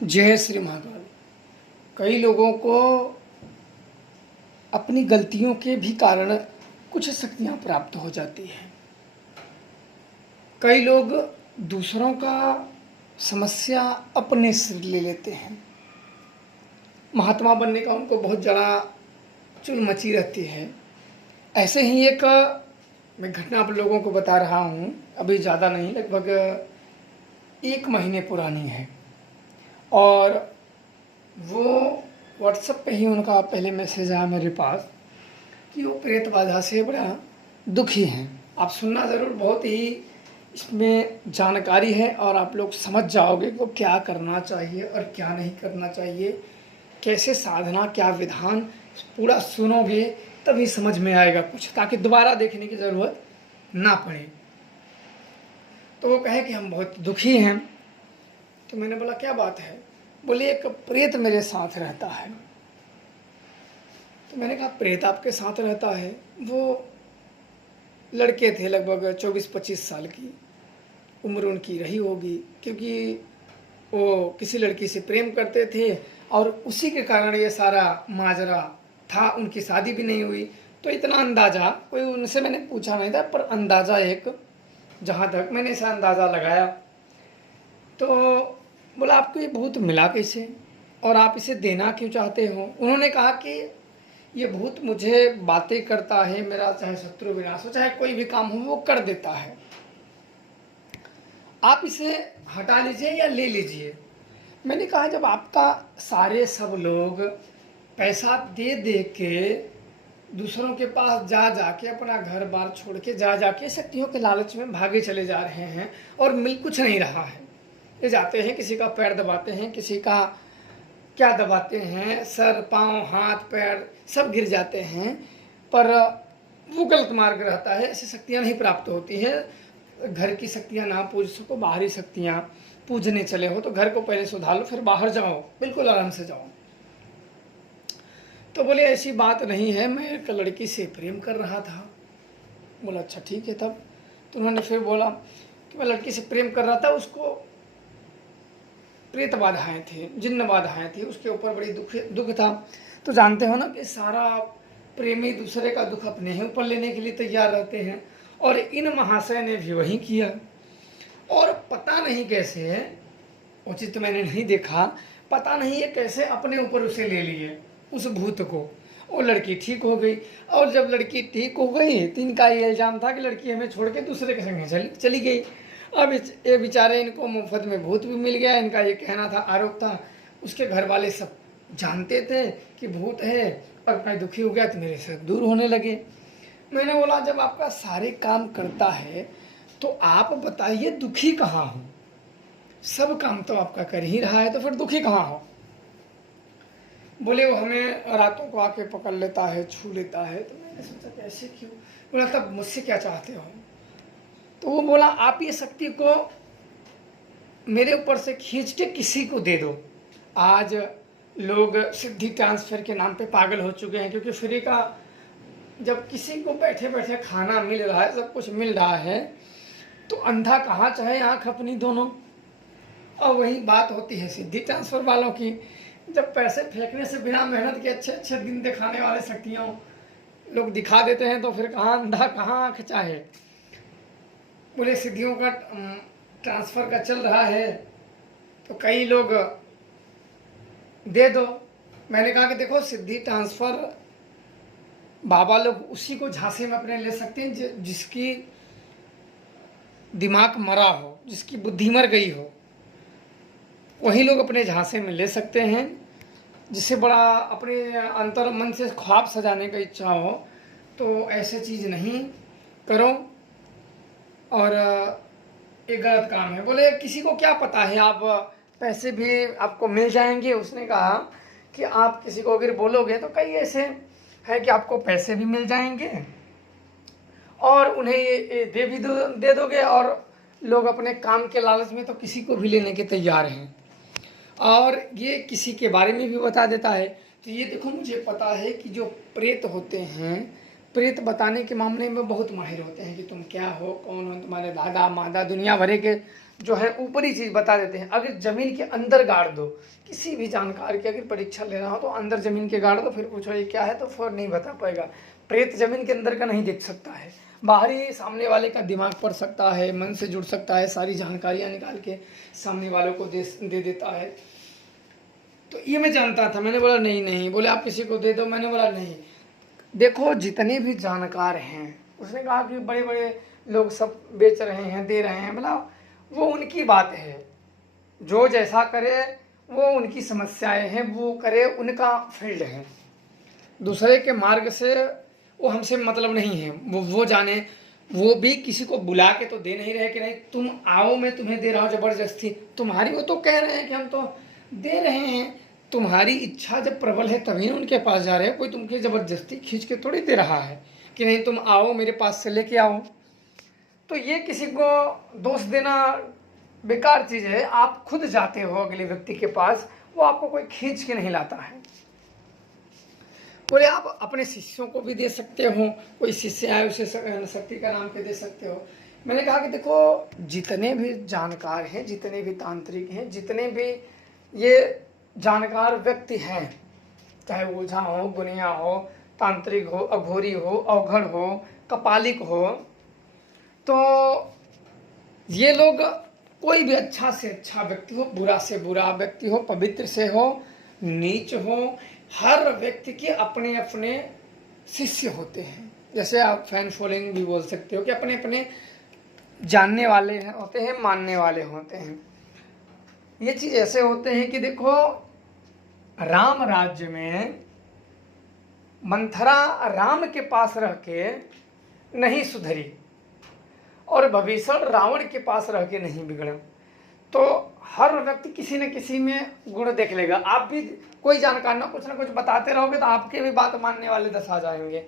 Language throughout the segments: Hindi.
जय श्री महाकाल। कई लोगों को अपनी गलतियों के भी कारण कुछ शक्तियाँ प्राप्त हो जाती हैं। कई लोग दूसरों का समस्या अपने सिर ले लेते हैं। महात्मा बनने का उनको बहुत ज़्यादा चुल मची रहती है। ऐसे ही एक मैं घटना आप लोगों को बता रहा हूँ, अभी ज़्यादा नहीं, लगभग 1 महीने पुरानी है। और वो व्हाट्सएप पे ही उनका पहले मैसेज आया मेरे पास कि वो प्रेत बाधा से बड़ा दुखी हैं। आप सुनना ज़रूर, बहुत ही इसमें जानकारी है और आप लोग समझ जाओगे कि क्या करना चाहिए और क्या नहीं करना चाहिए, कैसे साधना, क्या विधान, पूरा सुनोगे तभी समझ में आएगा कुछ, ताकि दोबारा देखने की ज़रूरत ना पड़े। तो वो कहे कि हम बहुत दुखी हैं। तो मैंने बोला क्या बात है? बोले एक प्रेत मेरे साथ रहता है। तो मैंने कहा प्रेत आपके साथ रहता है? वो लड़के थे, लगभग 24-25 साल की उम्र उनकी रही होगी, क्योंकि वो किसी लड़की से प्रेम करते थे और उसी के कारण ये सारा माजरा था। उनकी शादी भी नहीं हुई। तो इतना अंदाज़ा, कोई उनसे मैंने पूछा नहीं था, पर अंदाज़ा एक, जहाँ तक मैंने ऐसा अंदाज़ा लगाया। तो बोला आपको ये भूत मिला कैसे और आप इसे देना क्यों चाहते हो? उन्होंने कहा कि ये भूत मुझे बातें करता है, मेरा चाहे शत्रु विनाश हो, चाहे कोई भी काम हो, वो कर देता है। आप इसे हटा लीजिए या ले लीजिए। मैंने कहा जब आपका सारे सब लोग पैसा दे दे के दूसरों के पास जा जाके अपना घर बार छोड़ के जा जाके शक्तियों के लालच में भागे चले जा रहे हैं और मिल कुछ नहीं रहा है। ये जाते हैं, किसी का पैर दबाते हैं, किसी का क्या दबाते हैं, सर पाँव हाथ पैर सब गिर जाते हैं, पर वो गलत मार्ग रहता है। ऐसी शक्तियाँ नहीं प्राप्त होती है। घर की शक्तियाँ ना पूज सको, बाहरी शक्तियाँ पूजने चले हो तो घर को पहले सुधार लो, फिर बाहर जाओ, बिल्कुल आराम से जाओ। तो बोले ऐसी बात नहीं है, मैं एक लड़की से प्रेम कर रहा था। बोला अच्छा ठीक है तब। तो उन्होंने फिर बोला कि मैं लड़की से प्रेम कर रहा था, उसको प्रेत बाधाएँ थी, जिन्न बाधाएँ थी, उसके ऊपर बड़ी दुख था। तो जानते हो ना कि सारा प्रेमी दूसरे का दुख अपने ही ऊपर लेने के लिए तैयार रहते हैं, और इन महाशय ने भी वही किया। और पता नहीं कैसे है, उचित तो मैंने नहीं देखा, पता नहीं ये कैसे अपने ऊपर उसे ले लिए, उस भूत को। वो लड़की ठीक हो गई, और जब लड़की ठीक हो गई तो इनका ये इल्ज़ाम था कि लड़की हमें छोड़ के दूसरे के संग चली गई। अब ये बेचारे, इनको मुफ्त में भूत भी मिल गया। इनका ये कहना था, आरोप था, उसके घर वाले सब जानते थे कि भूत है, और मैं दुखी हो गया तो मेरे से दूर होने लगे। मैंने बोला जब आपका सारे काम करता है तो आप बताइए दुखी कहाँ हो? सब काम तो आपका कर ही रहा है, तो फिर दुखी कहाँ हो? बोले वो हमें रातों को आके पकड़ लेता है, छू लेता है। तो मैंने सोचा कि ऐसे क्यों? बोला तब मुझसे क्या चाहते हो? तो वो बोला आप ये शक्ति को मेरे ऊपर से खींच के किसी को दे दो। आज लोग सिद्धि ट्रांसफर के नाम पे पागल हो चुके हैं, क्योंकि फ्री का जब किसी को बैठे बैठे खाना मिल रहा है, सब कुछ मिल रहा है, तो अंधा कहाँ चाहे आँख अपनी दोनों। और वही बात होती है सिद्धि ट्रांसफर वालों की, जब पैसे फेंकने से बिना मेहनत के अच्छे अच्छे दिन दिखाने वाले शक्तियों लोग दिखा देते हैं, तो फिर कहाँ अंधा कहाँ आँख चाहे। बोले सिद्धियों का ट्रांसफ़र का चल रहा है तो कई लोग दे दो। मैंने कहा कि देखो सिद्धि ट्रांसफ़र बाबा लोग उसी को झांसे में अपने ले सकते हैं जिसकी दिमाग मरा हो, जिसकी बुद्धि मर गई हो, वही लोग अपने झांसे में ले सकते हैं। जिसे बड़ा अपने अंतर मन से ख्वाब सजाने का इच्छा हो तो ऐसे चीज़ नहीं करो, और ये गलत काम है। बोले किसी को क्या पता है, आप पैसे भी आपको मिल जाएंगे। उसने कहा कि आप किसी को अगर बोलोगे तो कई ऐसे है कि आपको पैसे भी मिल जाएंगे और उन्हें ये दे दोगे, और लोग अपने काम के लालच में तो किसी को भी लेने के तैयार हैं। और ये किसी के बारे में भी बता देता है। तो ये देखो, मुझे पता है कि जो प्रेत होते हैं, प्रेत बताने के मामले में बहुत माहिर होते हैं कि तुम क्या हो, कौन हो, तुम्हारे दादा मादा, दुनिया भरे के जो है ऊपरी चीज़ बता देते हैं। अगर ज़मीन के अंदर गाड़ दो, किसी भी जानकार की अगर परीक्षा लेना हो तो अंदर ज़मीन के गाड़ दो, फिर पूछो ये क्या है तो फिर नहीं बता पाएगा। प्रेत ज़मीन के अंदर का नहीं देख सकता है, बाहरी सामने वाले का दिमाग पढ़ सकता है, मन से जुड़ सकता है, सारी जानकारियाँ निकाल के सामने वालों को दे देता है। तो ये मैं जानता था, मैंने बोला नहीं नहीं, बोले आप किसी को दे दो, मैंने बोला नहीं। देखो जितने भी जानकार हैं, उसने कहा कि बड़े बड़े लोग सब बेच रहे हैं, दे रहे हैं, बोला वो उनकी बात है, जो जैसा करे वो उनकी समस्याएं हैं, वो करे, उनका फील्ड है। दूसरे के मार्ग से वो हमसे मतलब नहीं है, वो जाने। वो भी किसी को बुला के तो दे नहीं रहे कि नहीं तुम आओ मैं तुम्हें दे रहा हूँ ज़बरदस्ती, तुम्हारी वो तो कह रहे हैं कि हम तो दे रहे हैं, तुम्हारी इच्छा जब प्रबल है तभी उनके पास जा रहे हैं, कोई तुमके ज़बरदस्ती खींच के थोड़ी दे रहा है कि नहीं तुम आओ मेरे पास से लेके आओ। तो ये किसी को दोष देना बेकार चीज़ है। आप खुद जाते हो अगले व्यक्ति के पास, वो आपको कोई खींच के नहीं लाता है। बोले आप अपने शिष्यों को भी दे सकते हो, कोई शिष्य आए उसे शक्ति का नाम पे दे सकते हो। मैंने कहा कि देखो जितने भी जानकार हैं, जितने भी तांत्रिक हैं, जितने भी ये जानकार व्यक्ति हैं, चाहे ओझा हो, गुनिया हो, तांत्रिक हो, अघोरी हो, अवघड़ हो, कपालिक हो, तो ये लोग कोई भी अच्छा से अच्छा व्यक्ति हो, बुरा से बुरा व्यक्ति हो, पवित्र से हो, नीच हो, हर व्यक्ति के अपने अपने शिष्य होते हैं। जैसे आप फैन फॉलोइंग भी बोल सकते हो कि अपने अपने जानने वाले होते हैं, मानने वाले होते हैं। ये चीज़ ऐसे होते हैं कि देखो राम राज्य में मंथरा राम के पास रह के नहीं सुधरी और विभीषण रावण के पास रह के नहीं बिगड़ा। तो हर व्यक्ति किसी न किसी में गुण देख लेगा। आप भी कोई जानकार ना कुछ बताते रहोगे तो आपके भी बात मानने वाले 10 आ जाएंगे।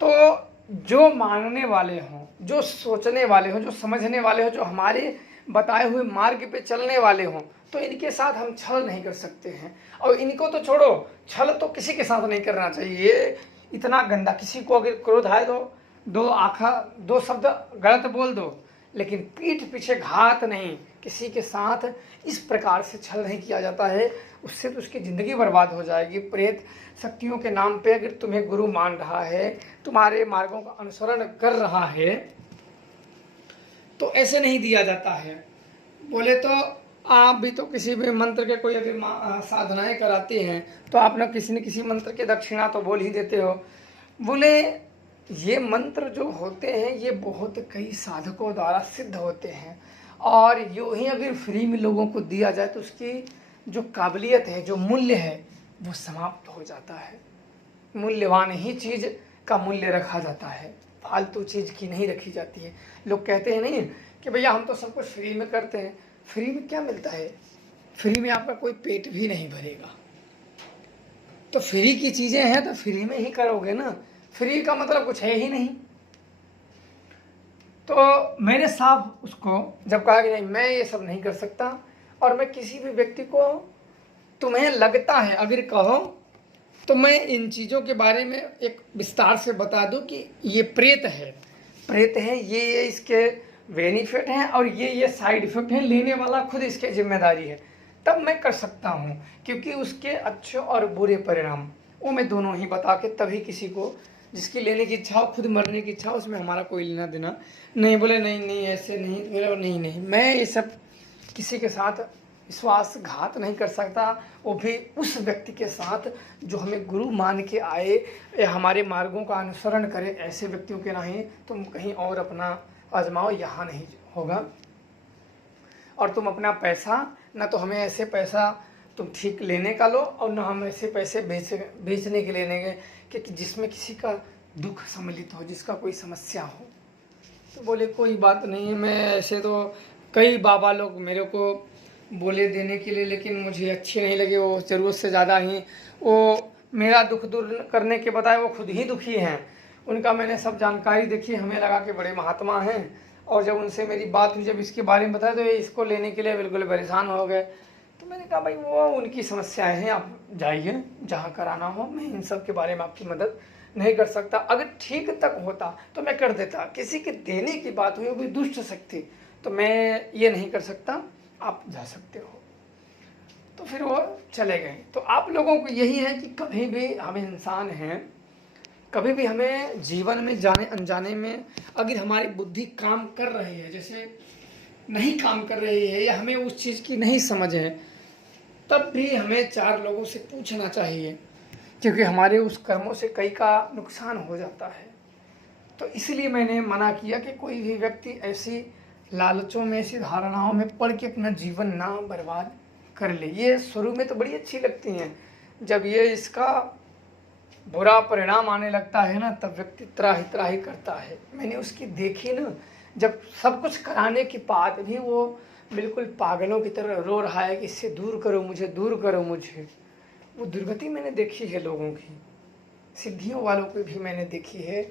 तो जो मानने वाले हों, जो सोचने वाले हों, जो समझने वाले हों, जो हमारे बताए हुए मार्ग पे चलने वाले हों, तो इनके साथ हम छल नहीं कर सकते हैं। और इनको तो छोड़ो, छल तो किसी के साथ नहीं करना चाहिए। इतना गंदा, किसी को अगर क्रोध आए तो दो शब्द गलत बोल दो, लेकिन पीठ पीछे घात नहीं। किसी के साथ इस प्रकार से छल नहीं किया जाता है, उससे तो उसकी ज़िंदगी बर्बाद हो जाएगी। प्रेत शक्तियों के नाम पे अगर तुम्हें गुरु मान रहा है, तुम्हारे मार्गों का अनुसरण कर रहा है, तो ऐसे नहीं दिया जाता है। बोले तो आप भी तो किसी भी मंत्र के कोई अगर साधनाएं कराते हैं तो आप ना किसी न किसी मंत्र के दक्षिणा तो बोल ही देते हो। बोले ये मंत्र जो होते हैं ये बहुत कई साधकों द्वारा सिद्ध होते हैं, और यूँ ही अगर फ्री में लोगों को दिया जाए तो उसकी जो काबिलियत है, जो मूल्य है, वो समाप्त हो जाता है। मूल्यवान ही चीज़ का मूल्य रखा जाता है, फालतू चीज़ की नहीं रखी जाती है। लोग कहते हैं नहीं कि भैया हम तो सब कुछ फ्री में करते हैं। फ्री में क्या मिलता है? फ्री में आपका कोई पेट भी नहीं भरेगा। तो फ्री की चीज़ें हैं तो फ्री में ही करोगे ना, फ्री का मतलब कुछ है ही नहीं। तो मैंने साफ उसको जब कहा कि नहीं मैं ये सब नहीं कर सकता, और मैं किसी भी व्यक्ति को तुम्हें लगता है अगर कहो तो मैं इन चीज़ों के बारे में एक विस्तार से बता दूं कि ये प्रेत है, ये इसके बेनिफिट हैं और ये साइड इफेक्ट हैं, लेने वाला खुद इसके जिम्मेदारी है, तब मैं कर सकता हूँ। क्योंकि उसके अच्छे और बुरे परिणाम वो मैं दोनों ही बता के तभी किसी को जिसकी लेने की इच्छा हो, खुद मरने की इच्छा हो, उसमें हमारा कोई लेना देना नहीं। बोले नहीं ऐसे नहीं, मेरा नहीं, मैं ये सब किसी के साथ विश्वासघात नहीं कर सकता, वो भी उस व्यक्ति के साथ जो हमें गुरु मान के आए या हमारे मार्गों का अनुसरण करे। ऐसे व्यक्तियों के नहीं तुम कहीं और अपना आजमाओ, यहाँ नहीं होगा। और तुम अपना पैसा ना तो हमें ऐसे पैसा तुम ठीक लेने का लो, और ना हम ऐसे पैसे बेचने के लेने के कि जिसमें किसी का दुख सम्मिलित हो, जिसका कोई समस्या हो। तो बोले कोई बात नहीं है, मैं ऐसे तो कई बाबा लोग मेरे को बोले देने के लिए, लेकिन मुझे अच्छे नहीं लगे। वो ज़रूरत से ज़्यादा ही वो मेरा दुख दूर करने के बजाय वो खुद ही दुखी हैं। उनका मैंने सब जानकारी देखी, हमें लगा कि बड़े महात्मा हैं, और जब उनसे मेरी बात हुई, जब इसके बारे में बताया तो ये इसको लेने के लिए बिल्कुल परेशान हो गए। तो मैंने कहा भाई वो उनकी समस्याएं हैं, आप जाइए जहाँ कराना हो, मैं इन सब के बारे में आपकी मदद नहीं कर सकता। अगर ठीक तक होता तो मैं कर देता। किसी के देने की बात हुई, वो भी दुष्ट शक्ति तो मैं ये नहीं कर सकता, आप जा सकते हो। तो फिर वो चले गए। तो आप लोगों को यही है कि कभी भी हम इंसान हैं, कभी भी हमें जीवन में जाने अनजाने में अगर हमारी बुद्धि काम कर रही है, जैसे नहीं काम कर रही है या हमें उस चीज़ की नहीं समझ है, तब भी हमें 4 लोगों से पूछना चाहिए, क्योंकि हमारे उस कर्मों से कई का नुकसान हो जाता है। तो इसलिए मैंने मना किया कि कोई भी व्यक्ति ऐसी लालचों में, ऐसी धारणाओं में पड़ के अपना जीवन ना बर्बाद कर ले। ये शुरू में तो बड़ी अच्छी लगती हैं, जब ये इसका बुरा परिणाम आने लगता है ना, तब व्यक्ति त्राही त्राही करता है। मैंने उसकी देखी ना, जब सब कुछ कराने के बाद भी वो बिल्कुल पागलों की तरह रो रहा है कि इससे दूर करो मुझे, दूर करो मुझे। वो दुर्गति मैंने देखी है लोगों की, सिद्धियों वालों की भी मैंने देखी है।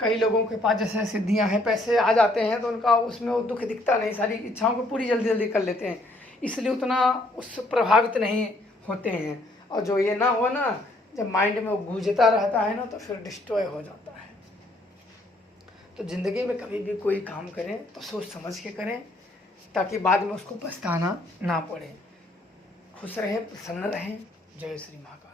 कई लोगों के पास जैसे सिद्धियां हैं, पैसे आ जाते हैं तो उनका उसमें वो दुख दिखता नहीं, सारी इच्छाओं को पूरी जल्दी जल्दी कर लेते हैं, इसलिए उतना उससे प्रभावित नहीं होते हैं। और जो ये ना हो ना, जब माइंड में वो गूंजता रहता है ना, तो फिर डिस्ट्रॉय हो जाता है। तो ज़िंदगी में कभी भी कोई काम करें तो सोच समझ के करें, ताकि बाद में उसको पछताना ना पड़े। खुश रहें, प्रसन्न रहें। जय श्री महाकाल।